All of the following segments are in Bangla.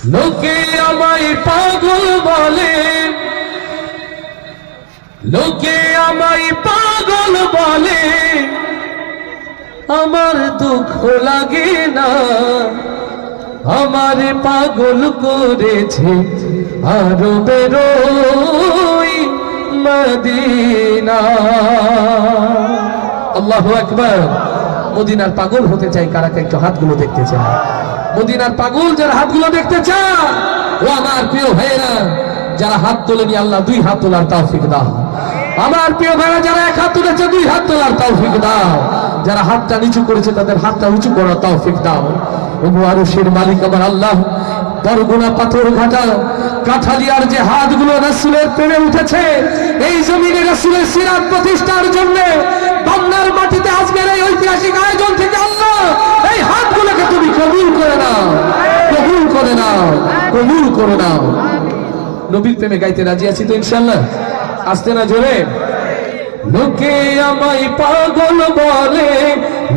লোকে আমায় পাগল বলে, লোকে আমায় পাগল বলে, আমার দুঃখ লাগে না। আমারে পাগল করেছে আরবের ওই মদিনা। আল্লাহু আকবার। মদিনার পাগল হতে চাই কারা? একটু হাতগুলো দেখতে চাই। মদিনার পাগল যারা হাতগুলো দেখতে চায়, ও আমার প্রিয় ভাইয়েরা, যারা হাত তোলেনি আল্লাহ দুই হাত তোলার তৌফিক দাও। আমার প্রিয় ভাইরা যারা এক হাত তুলেছে দুই হাত তোলার তৌফিক দাও। যারা হাতটা নিচু করেছে তাদের হাতটা উঁচু করার তৌফিক দাও। ওগো আরশের মালিক আমার আল্লাহ, বরগুনা পাথর ঘাটা কাঠালিয়ার যে হাতগুলো রাসূলের প্রেমে উঠেছে, এই জমিনে রাসূলের সিরাত প্রতিষ্ঠার জন্য বাংলার মাটিতে আজকের এই ঐতিহাসিক আয়োজন থেকে আল্লাহ এই হাতগুলোকে তুমি কবুল করে নাও, কবুল করে নাও, কবুল করে নাও। নবীর প্রেমে গাইতে রাজি আছি তো ইনশাআল্লাহ? আসতে না জোরে। লোকে আমায় পাগল বলে,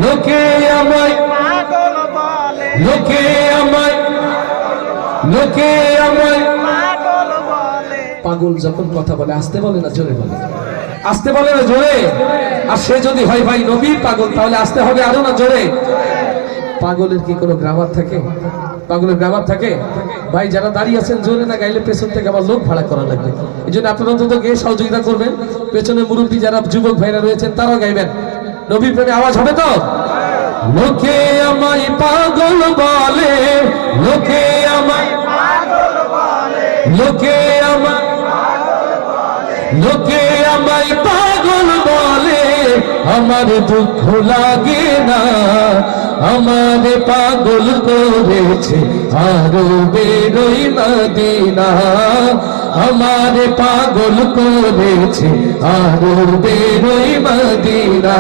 লোকে আমায় পাগল বলে, লোকে আমায়, লোকে আমায় পাগল বলে। পাগল যখন কথা বলে আসতে বলে না জোরে বলে? আসতে বলে না জোরে? আর সে যদি হয় ভাই নবীর পাগল, তাহলে আসতে হবে আরো না জোরে? পাগলের কি কোনো গ্রামার থাকে? পাগলের গ্রামার থাকে? ভাই যারা দাঁড়িয়ে আছেন জোরে না গাইলে পেছন থেকে আবার লোক ভাড়া করা লাগবে। এই জন্য আপনারা অন্তত গিয়ে সহযোগিতা করবেন। পেছনে মুরব্বী যারা যুবক ভাইরা রয়েছেন তারাও গাইবেন। নবীর প্রেমে আওয়াজ হবে তো? লোকে আমায় পাগল বলে, লোকে আমায় পাগল বলে, লোকে আমায়, লোকে আমায় পাগল বলে, আমার দুঃখ লাগে না। আমারে পাগল করেছে আরবের ওই মদিনা। আমারে পাগল করেছে আরবের ওই মদিনা।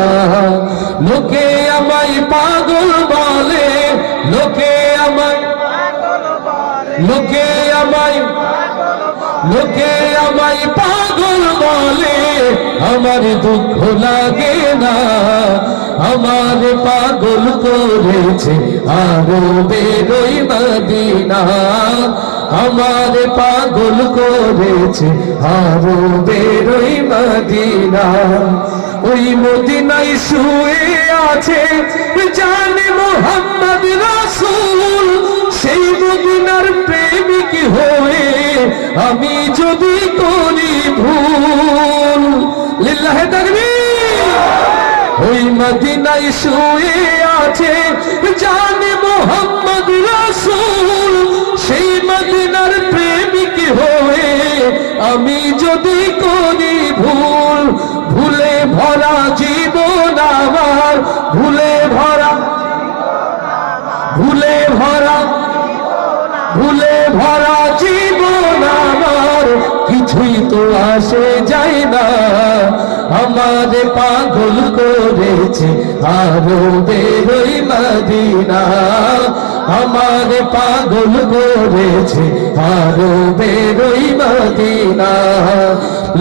লোকে আমায় পাগল বলে, লোকে আমায় পাগল বলে, লোকে আমায়, লোকে আমায় পাগল বলে, আমার দুঃখ লাগে না। আমার পাগল করেছে আরবের ওই মদিনা। আমার পাগল করেছে আরবের ওই মদিনা। ওই মদিনায় শুয়ে আছে জানে মুহাম্মদ রাসূল। সেই মদিনার প্রেমিক হয়ে আমি যদি করি ভুল, লিল্লাহে তাকবীর। ওই মদিনায় শুয়ে আছে জানে মুহাম্মদ রাসূল। সেই মদিনার প্রেমিক হয়ে আমি যদি করি ভুল, ভুলে ভরা জীবন আমার, ভুলে ভরা, ভুলে ভরা, ভুলে ভরা জীবন আমার, কিছুই তো আসে যায় না। আমারে পাগল করেছে আরবের ওই মদিনা। আমারে পাগল করেছে আরবের ওই মদিনা।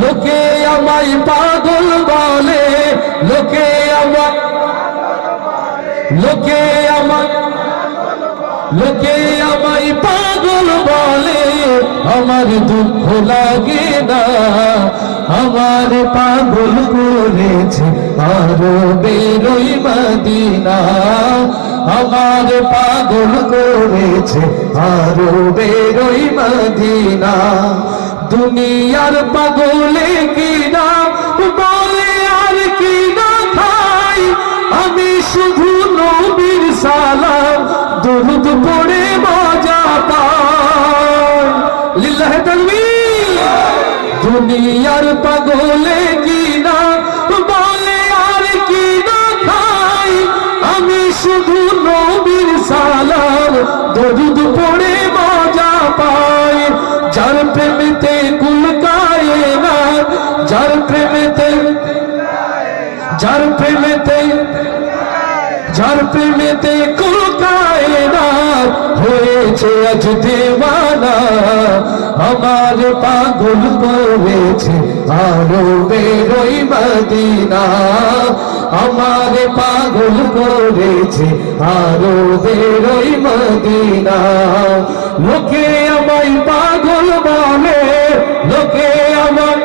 লোকে আমায় পাগল বলে, লোকে আমায়, লোকে আমায়, লোকে আমায় পাগল বলে, আমার দুঃখ লাগে না। আমার পাগল করেছে আরবের ওই মদিনা। আমার পাগল করেছে আরবের ওই মদিনা। দুনিয়ার পাগলে কিনা বলে আর কি না খাই, আমি শুধু নবীর সালাম দুরুদ পড়ে মজা পাই, লিল্লাহে তাকবীর। দুনিয়ার পাগলে কিনা বলে আর কি না খাই, আমি শুধু নবীর সালাম দুরুদ পড়ে মজা পাই। যার প্রেমেতে কুল কায়নাত, যার প্রেমেতে, যার প্রেমেতে, যার প্রেমেতে কুল কায়নাত হয়েছে আজ দেওয়ানা। আমার পাগল করেছে আরবের ওই মদিনা, আমার পাগল করেছে আরবের ওই মদিনা। লোকে আমায় পাগল বলে, লোকে আমায়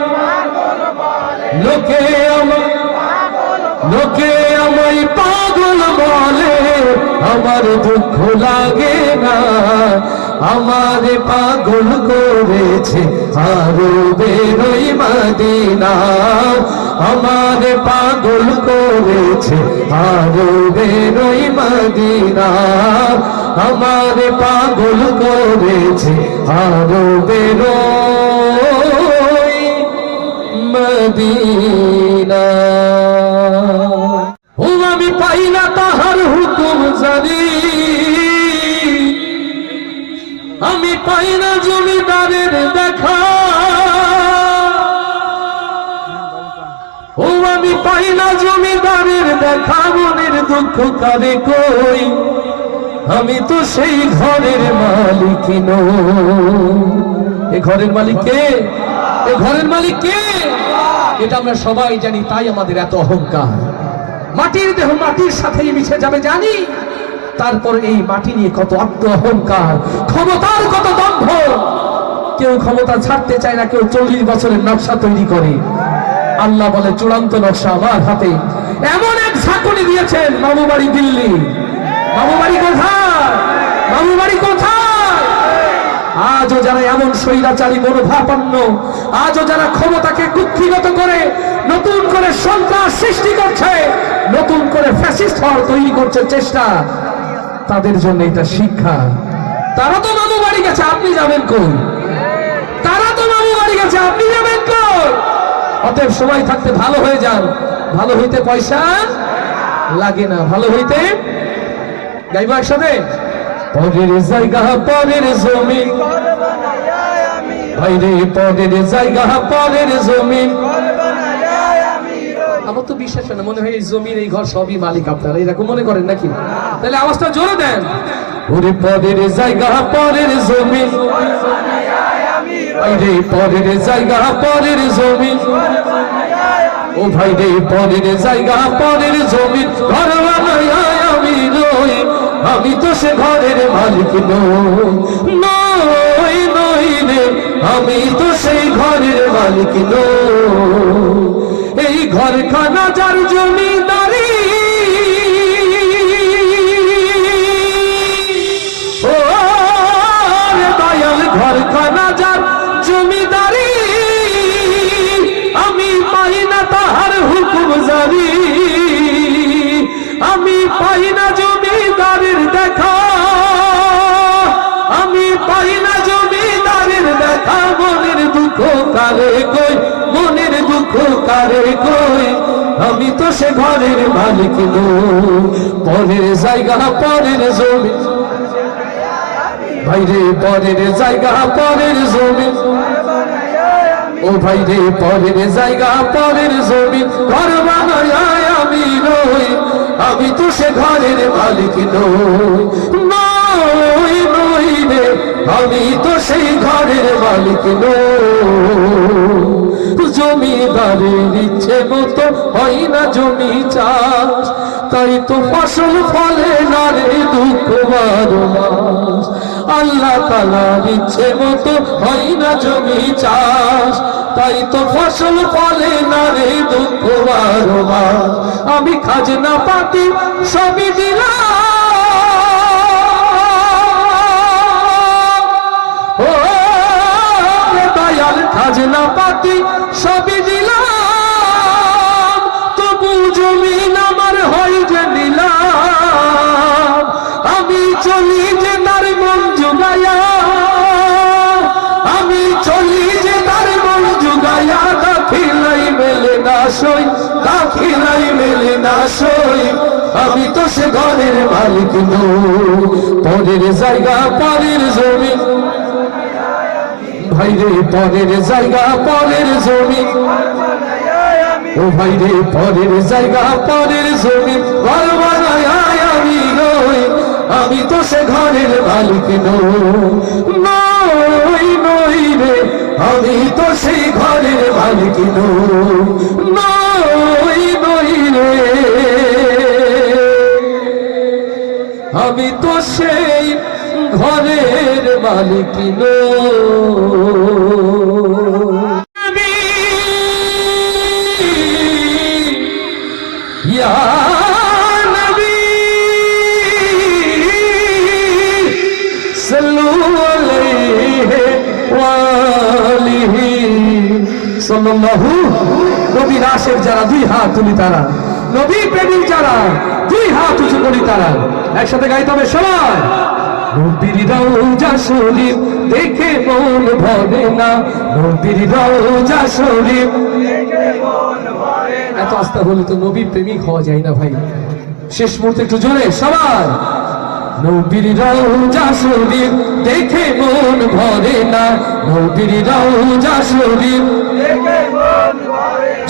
পাগল বলে, আমার দুঃখ লাগে না। আমার পাগল করেছে আরবের ওই মদিনা, আমার পাগল করেছে আরবের ওই মদিনা, আমার পাগল করেছে আরবের ওই মদিনা। ও আমি পাই না তাহার হুকুম জানি, আমি পাই না জমিদারের দেখা, ও আমি পাই না জমিদারের দেখা, মনের দুঃখ কারে কই, আমি তো সেই ঘরের মালিক নই। এ ঘরের মালিক কে? এ ঘরের মালিক কে? এটা আমরা সবাই জানি, তাই আমাদের এত অহংকার। মাটির দেহ মাটির সাথেই মিশে যাবে জানি, তারপর এই মাটি নিয়ে কত আত্ম অহংকার, ক্ষমতার কত দম্ভ। কেউ ক্ষমতা ছাড়তে চায় না, কেউ 40 বছরের নকশা তৈরি করে। আল্লাহ বলে চূড়ান্ত নকশা আমার হাতে। এমন এক ঝাঁকুনি দিয়েছেন, মামু বাড়ি দিল্লি। মামু বাড়ি কোথায়? মামু বাড়ি কোথায়? আজও যারা এমন স্বৈরাচারী মনোভাবাপন্ন, আজও যারা ক্ষমতাকে কুক্ষিগত করে নতুন করে সন্ত্রাস সৃষ্টি করছে, নতুন করে ফ্যাসিস্ট হওয়ার তৈরি করছে চেষ্টা, তাদের জন্য এটা শিক্ষা। তারা তো মামু বাড়ি গেছে, আপনি যাবেন কই? তারা তো মামু বাড়ি গেছে, আপনি যাবেন কই? অতএব সময় থাকতে ভালো হয়ে যান। ভালো হইতে পয়সা লাগে না, ভালো হইতে গাইব একসাথে। পরের জায়গা পরের জমিন, ভাইরে পরের জায়গা পরের জমিন। আমার তো বিশ্বাস হয় না, মনে হয় এই জমির এই ঘর সবই মালিক আপনারা, এরকম মনে করেন নাকি? তাহলে আওয়াজটা জোরে দেন। ওরে পরের জায়গা পরের জমিন, ভাইরে পরের জায়গা পরের জমিন। ও ভাইরে পরের জায়গা পরের জমিন, ঘর বানায় আমি রই, আমি তো সে ঘরের মালিক নই, নই রে, আমি তো সেই ঘরের মালিক নই। এই ঘরখানা যার জমিদারি, ও দয়াল ঘরখানা যার জমিদারি, আমি পাই না তাহার হুকুম জারি, আমি পাই না জমিদারের দেখা, আমি পাই না জমিদারের দেখা। মনের দুঃখ কারে কই, মনের দুঃখ কারে কই, আমি তো সে ঘরের মালিক নই। পরের জায়গা পরের জমি, ভাইরে পরের জায়গা পরের জমি। ও ভাইরে পরের জায়গা পরের জমি, ঘর বানায় আমি রই, আমি তো সে ঘরের মালিক নই, নই রে, আমি তো সেই ঘরের মালিক নই। জমিদারের ইচ্ছে মতো হয় না জমি চাষ, তাই তো ফসল ফলে না রে দুঃখ 12 মাস। আল্লাহ তাআলার ইচ্ছে মতো হয় না জমি চাষ, তাই তো ফসল ফলে না রে দুঃখ 12 মাস। আমি খাজনা পাতি সবই দিলাম, ও দয়াল খাজনা পাতি সবই দিলাম, তবু জমিন আমার হয় যে নিলাম। আমি চলি যে তার মন জুগায়া, আমি চলি যে তার মন জুগায়া, দাখিলাই মেলে না সই, দাখিলাই মেলে না সই, আমি তো সে ঘরের মালিক নই। পরের জায়গা পরের জমি, ভাইরে পরের জায়গা পরের জমি। ও ভাইরে পরের জায়গা পরের জমি, ঘর বানায় আমি রই, আমি তো সে ঘরের মালিক নই, নই রে, নই নই রে, আমি তো সেই ঘরের মালিক নই। ইয়া নবী সাল্লু আলাইহি ওয়া আলিহি সাল্লাল্লাহু। নবীর আশিক যারা দুই হাত তুলি তারা, নবী প্রেমিক যারা দুই হাত উঁচু করি তারা, একসাথে গাইতে হবে সবাই। নবীর রওজা শরীফ দেখে মন ভরে না, নবীর রওজা শরীফ এত আস্থা হলে তো নবী প্রেমিক হওয়া যায় না ভাই। শেষ মুহূর্তে একটু জোরে সবাই। নবীর রওজা শরীফ দেখে মন ভরে না, নবীর রওজা শরীফ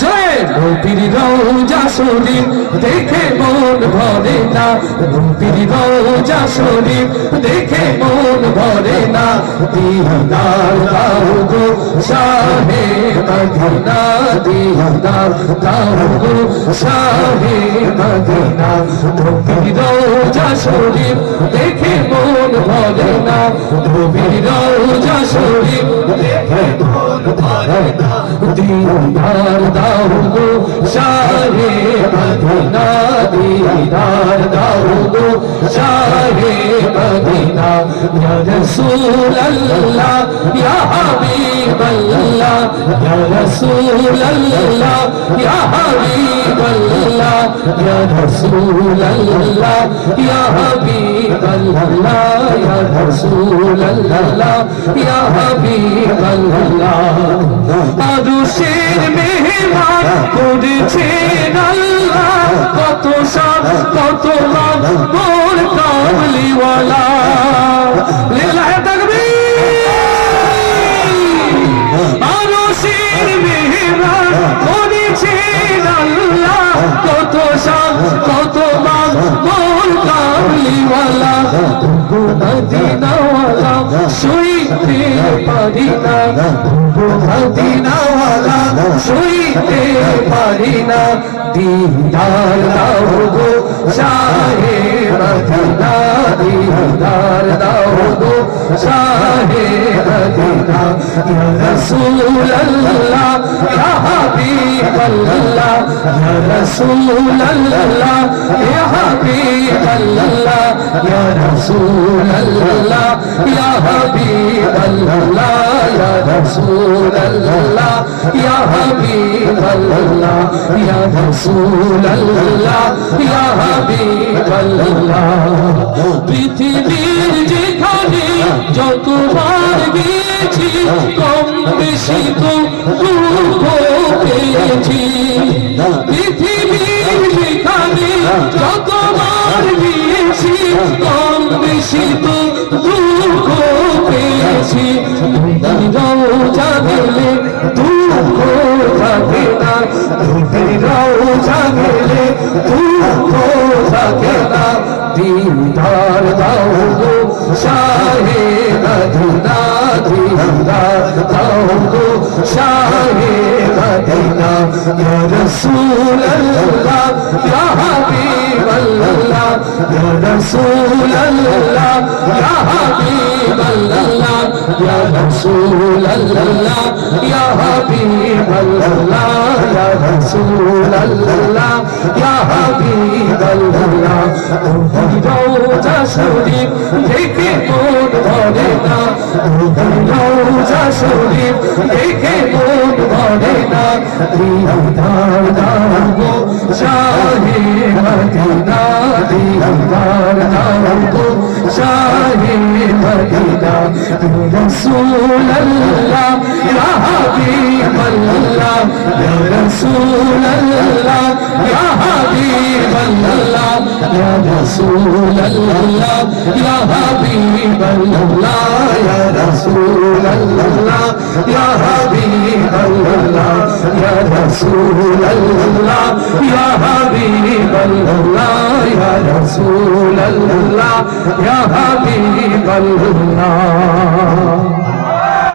জয়, নবীর রওজা শরীফ দেখে মন ভরে না, নবীর রওজা শরীফ দেখে মন ভরে না। দিদার দাও গো শাহে মদিনা, দিদার দাও গো শাহে মদিনা, নবীর রওজা শরীফ দেখে মন ভরে না, নবীর রওজা শরীফ দেখে মন ভরে না। দিদার দাও গো শাহে মদিনা, দিদার দাও গো শাহে মদিনা। ইয়া রাসূলুল্লাহ ইয়া হাবিবাল্লাহ, ইয়া রাসূলুল্লাহ ইয়া হাবিবাল্লাহ, ইয়া রাসূলুল্লাহ ইয়া হাবিবাল্লাহ, ইয়া রাসূলুল্লাহ ইয়া হাবিবাল্লাহ। আরশের মেহমান করেছেন আল্লাহ, কত সব কত মান মোর কামলিওয়ালা। লিল্লাহি তাকবীর। আরশের মেহমান করেছেন আল্লাহ, কত সব কত মান মোর কামলিওয়ালা। মদিনাওয়ালা সইতে পারি না, মদিনাওয়ালা সইতে পারি না। দিদার দাও গো শাহে মদিনা, দিদার দাও গো শাহে মদিনা। ইয়া রাসূলুল্লাহ ইয়া হাবিবাল্লাহ, ইয়া রাসূলুল্লাহ ইয়া হাবিবাল্লাহ, ইয়া রাসূলুল্লাহ ইয়া হাবিবাল্লাহ, ইয়া রাসূলুল্লাহ ইয়া হাবিবাল্লাহ, ইয়া রাসূলুল্লাহ ইয়া হাবিবাল্লাহ। পৃথিবীর যেখানে যতবার গিয়েছি কম বেশি তো দুঃখ পেয়েছি, পৃথিবীর যেখানে যতবার গিয়েছি কম বেশি তো দুঃখ পেয়েছি। রওজা গেলে দুঃখ থাকে না, রওজা গেলে দুঃখ থাকে না। দিদার দাও গো শাহে মদিনা, দিদার দাও গো শাহে মদিনা। ইয়া রাসূলুল্লাহ ইয়া হাবিবাল্লাহ, ইয়া রাসূলুল্লাহ ইয়া হাবিবাল্লাহ, ইয়া রাসূলুল্লাহ ইয়া হাবিবাল্লাহ, ইয়া রাসূলুল্লাহ ইয়া হাবিবাল্লাহ। রওজা শরীফ দেখে মন ভরে না, রওজা শরীফ দেখে মন ভরে না। দিদার দাও গো শাহে মদিনা, দিদার দাও গো শাহে মদিনা। রাসূলুল্লাহ ইয়া হাবিবাল্লাহ, ইয়া রাসূলুল্লাহ ইয়া হাবিবাল্লাহ, ইয়া রাসূলুল্লাহ ইয়া হাবিবাল্লাহ, ইয়া রাসূলুল্লাহ ইয়া হাবিবাল্লাহ, ইয়া রাসূলুল্লাহ ইয়া হাবিবাল্লাহ, ইয়া রাসূলুল্লাহ ইয়া হাবিবাল্লাহ।